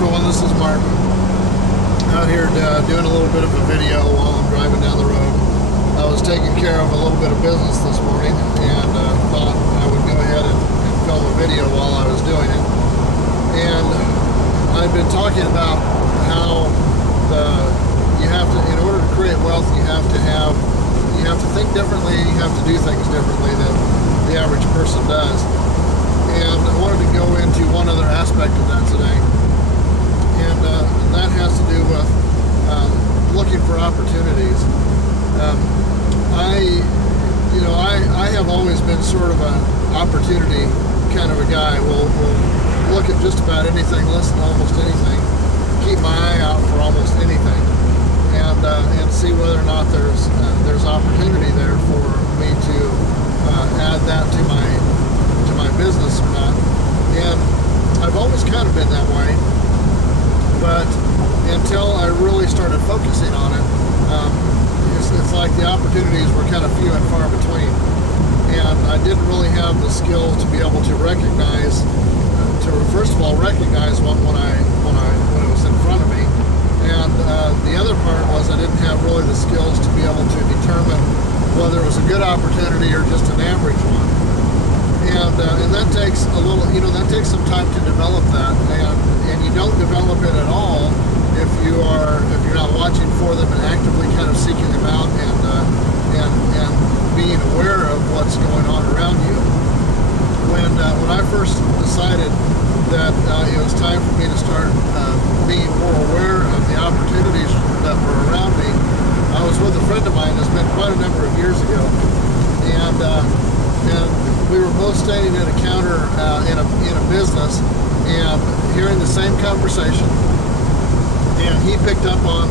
everyone, this is Martin out here doing a little bit of a video while I'm driving down the road. I was taking care of a little bit of business this morning and thought I would go ahead and film a video while I was doing it. And I've been talking about how you have to, in order to create wealth, you have to think differently, you have to do things differently than the average person does. And I wanted to go into one other aspect of that today, and that has to do with looking for opportunities. I have always been sort of an opportunity kind of a guy. We'll look at just about anything, listen to almost anything, keep my eye out for almost anything, and see whether or not there's opportunity there for me to add that to my business or not. And I've always kind of been that way, but until I really started focusing on it, it's like the opportunities were kind of few and far between, and I didn't really have the skills to be able to recognize, first of all recognize one when it was in front of me, and the other part was I didn't have really the skills to be able to determine whether it was a good opportunity or just an average one. And that takes a little, that takes some time to develop that, and you don't develop it at all if you're not watching for them and actively kind of seeking them out and being aware of what's going on around you. When I first decided that it was time for me to start being more aware of the opportunities that were around me, I was with a friend of mine. It's been quite a number of years ago, and we were both standing at a counter in a business and hearing the same conversation. And he picked up on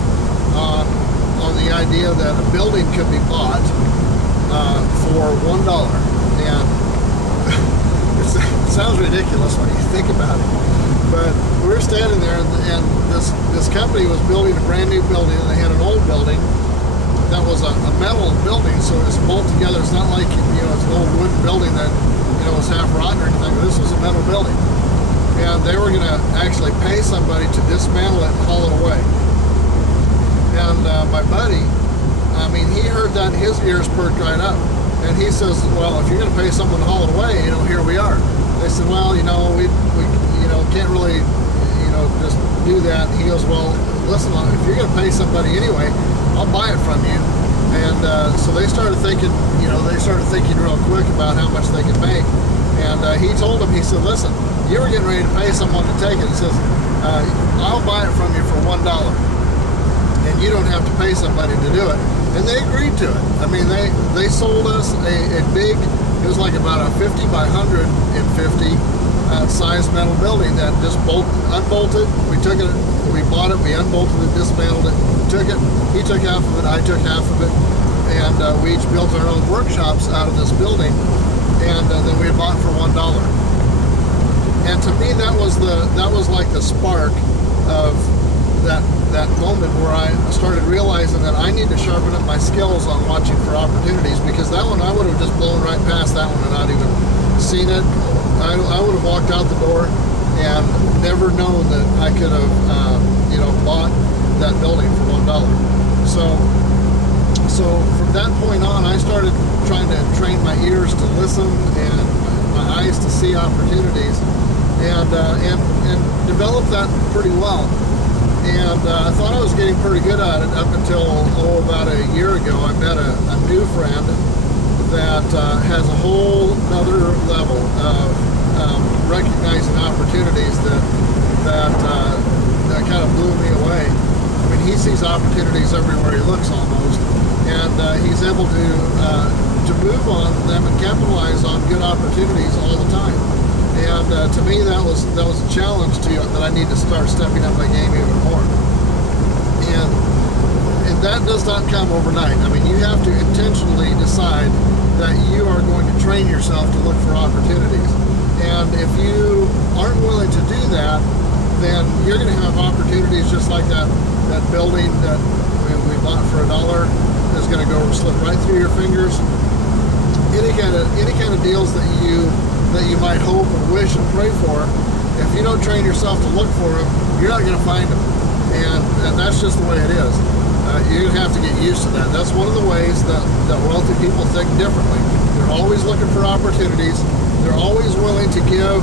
the idea that a building could be bought for $1. And it sounds ridiculous when you think about it, but we were standing there, and this company was building a brand new building, and they had an old building that was a metal building, so it's bolted together. It's not like it's an old wooden building that was half rotten or anything. This was a metal building, and they were going to actually pay somebody to dismantle it and haul it away. And my buddy, he heard that, and his ears perked right up, and he says, "Well, if you're going to pay someone to haul it away, here we are." They said, "Well, we can't really just do that." And he goes, "Well, listen, if you're going to pay somebody anyway, I'll buy it from you." And so they started thinking real quick about how much they could make. And he told him, he said, "Listen, you were getting ready to pay someone to take it." He says, "I'll buy it from you for $1, and you don't have to pay somebody to do it." And they agreed to it. They sold us a big, it was like about a 50 by 150 size metal building that just unbolted. We took it, we bought it, we unbolted it, dismantled it, took it. He took half of it, I took half of it, and we each built our own workshops out of this building, and then we bought for $1. And to me, that was like the spark of that moment where I started realizing that I need to sharpen up my skills on watching for opportunities, because that one I would have just blown right past that one and not even seen it. I would have walked out the door and never known that I could have bought that building for $1. So from that point on, I started trying to train my ears to listen and my eyes to see opportunities, and develop that pretty well. And I thought I was getting pretty good at it up until about a year ago. I met a new friend that has a whole other level of recognizing opportunities that kind of blew me away. He sees opportunities everywhere he looks almost, and he's able to move on them and capitalize on good opportunities all the time. And to me, that was a challenge that I need to start stepping up my game even more. And that does not come overnight. You have to intentionally decide that you are going to train yourself to look for opportunities. And if you aren't willing to do that, then you're going to have opportunities just like that building that we bought for $1 is going to go slip right through your fingers. Any kind of deals that you might hope and wish and pray for, if you don't train yourself to look for them, you're not going to find them. And that's just the way it is. You have to get used to that. That's one of the ways that wealthy people think differently. They're always looking for opportunities. They're always willing to give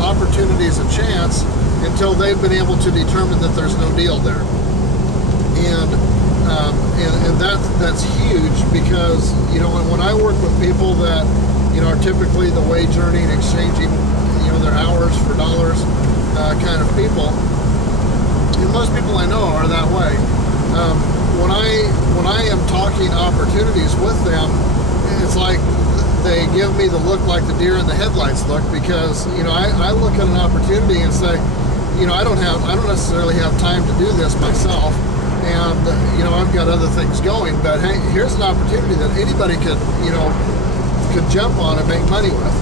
opportunities a chance until they've been able to determine that there's no deal there. And that's huge, because when I work with people that are typically the wage earning, exchanging their hours for dollars kind of people, and most people I know are that way. When I am talking opportunities with them, it's like they give me the look like the deer in the headlights look, because I look at an opportunity and say, I don't necessarily have time to do this myself, and I've got other things going, but hey, here's an opportunity that anybody could jump on and make money with.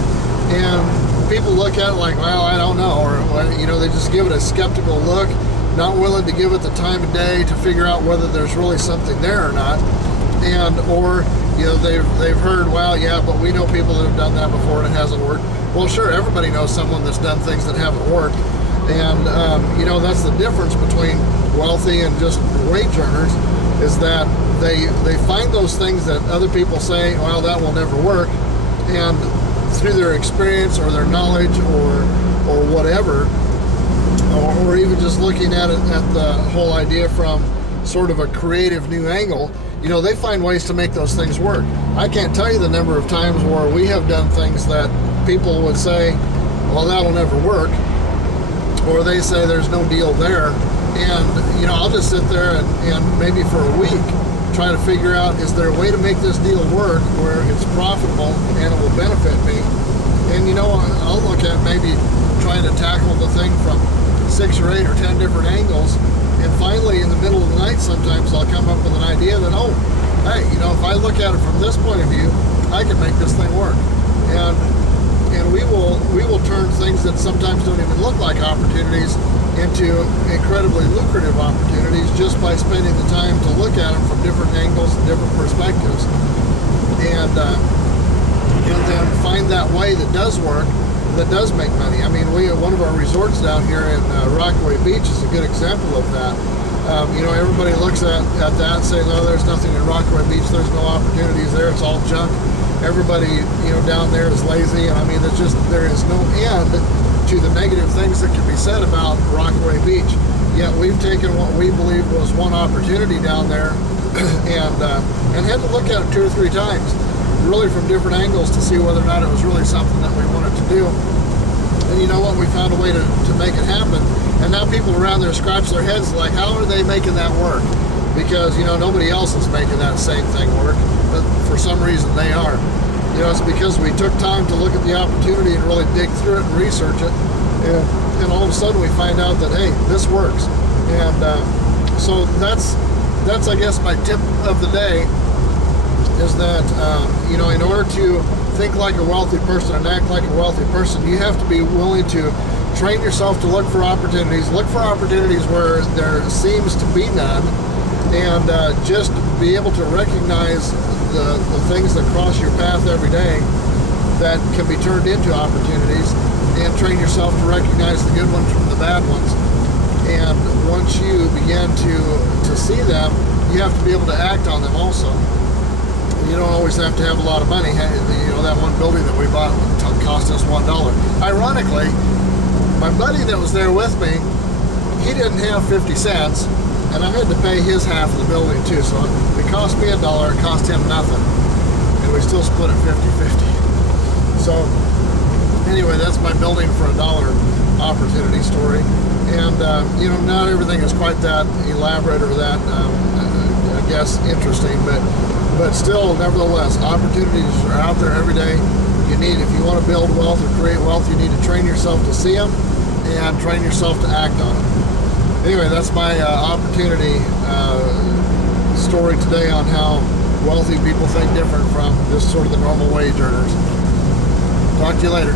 And people look at it like, well, I don't know, or they just give it a skeptical look, not willing to give it the time of day to figure out whether there's really something there or not. Or they've heard, well, yeah, but we know people that have done that before and it hasn't worked. Well, sure, everybody knows someone that's done things that haven't worked. And that's the difference between wealthy and just wage earners, is that they find those things that other people say, well, that will never work, and through their experience or their knowledge or whatever, or even just looking at the whole idea from sort of a creative new angle, they find ways to make those things work. I can't tell you the number of times where we have done things that people would say, well, that'll never work, or they say there's no deal there. And, I'll just sit there and maybe for a week try to figure out, is there a way to make this deal work where it's profitable and it will benefit me? And, I'll look at maybe trying to tackle the thing from 6 or 8 or 10 different angles. And finally, in the middle of the night, sometimes I'll come up with an idea that, oh, hey, if I look at it from this point of view, I can make this thing work. And we will turn things that sometimes don't even look like opportunities into incredibly lucrative opportunities just by spending the time to look at them from different angles and different perspectives. And then find that way that does work, that does make money. I mean, one of our resorts down here in Rockaway Beach is a good example of that. Everybody looks at that and say, no, there's nothing in Rockaway Beach, there's no opportunities there, it's all junk. Everybody, down there is lazy. I mean, there is no end to the negative things that can be said about Rockaway Beach. Yet we've taken what we believe was one opportunity down there and had to look at it 2 or 3 times, really from different angles, to see whether or not it was really something that we wanted to do. And you know what? We found a way to make it happen. And now people around there scratch their heads like, how are they making that work? Because, nobody else is making that same thing work. But for some reason they are. It's because we took time to look at the opportunity and really dig through it and research it. And all of a sudden we find out that, hey, this works. And so that's I guess, my tip of the day, is that, in order to think like a wealthy person and act like a wealthy person, you have to be willing to train yourself to look for opportunities where there seems to be none, and just be able to recognize the things that cross your path every day that can be turned into opportunities, and train yourself to recognize the good ones from the bad ones. And once you begin to see them, you have to be able to act on them also. You don't always have to have a lot of money. That one building that we bought cost us $1. Ironically, my buddy that was there with me, he didn't have 50 cents, and I had to pay his half of the building too. So it cost me $1, it cost him nothing, and we still split it 50-50. So anyway, that's my building for $1 opportunity story. And not everything is quite that elaborate or that I guess interesting, but still, nevertheless, opportunities are out there every day. If you want to build wealth or create wealth, you need to train yourself to see them and train yourself to act on them. Anyway, that's my opportunity story today on how wealthy people think different from just sort of the normal wage earners. Talk to you later.